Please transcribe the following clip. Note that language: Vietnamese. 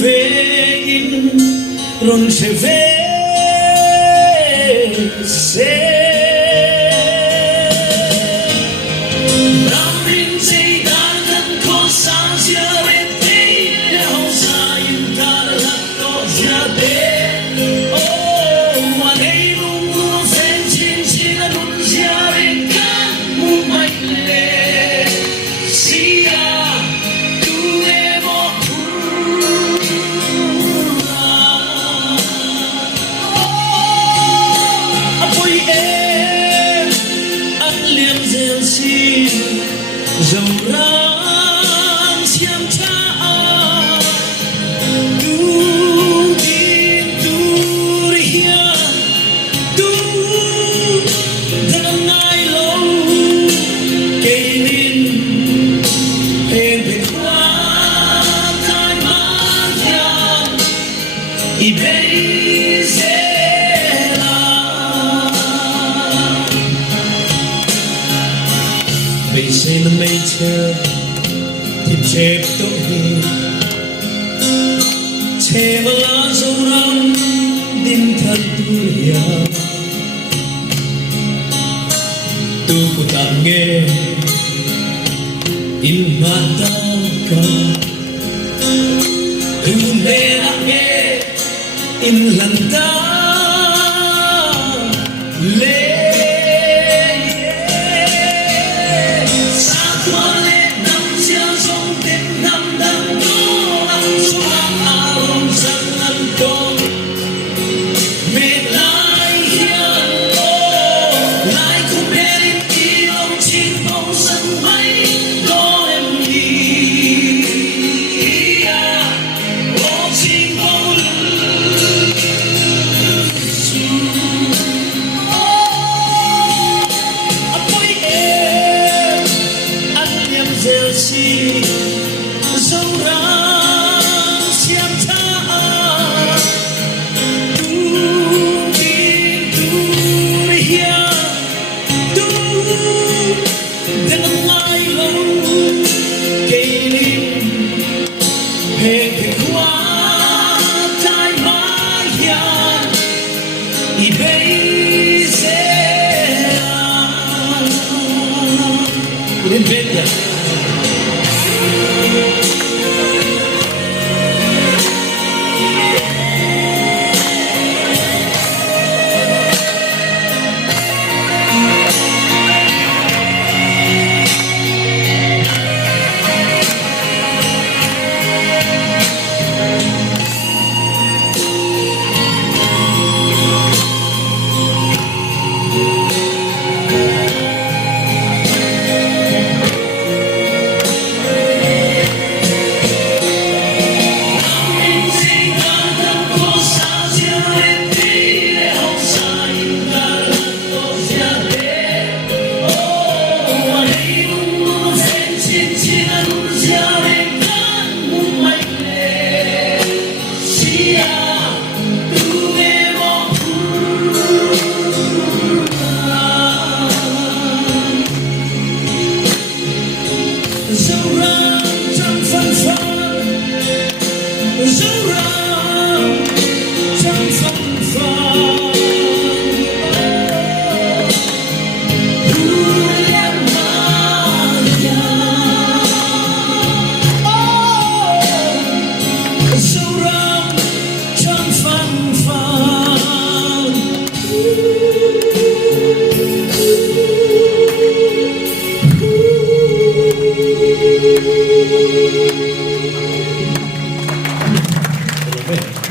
vein ron se ve se nam rin say dan kan ko sa sia re te le ho sa yin ta la ko ja de oh wa nei lu lu sen chin chin la nun sia re kan mu mai le sia dòng răng xiêm cha tu tin tu ria tu thân ai lâu cây nín hẹn về qua thái mang nhang y bây giờ bây giờ là mấy chờ thì chép tôi chép mà lá dâu răng đinh thật tuổi tu của tạm nghe in mata ka kumbe nghe in lanta le dâu răng xiêm cha tu tin tu ria tu đừng ai lâu cây nín hẹn về qua thái mái hiền y bây giờ đến bên nhà dâu răng trong phân phan dâu răng trong phân phan Julian Maria dâu răng trong phân phan Thank you.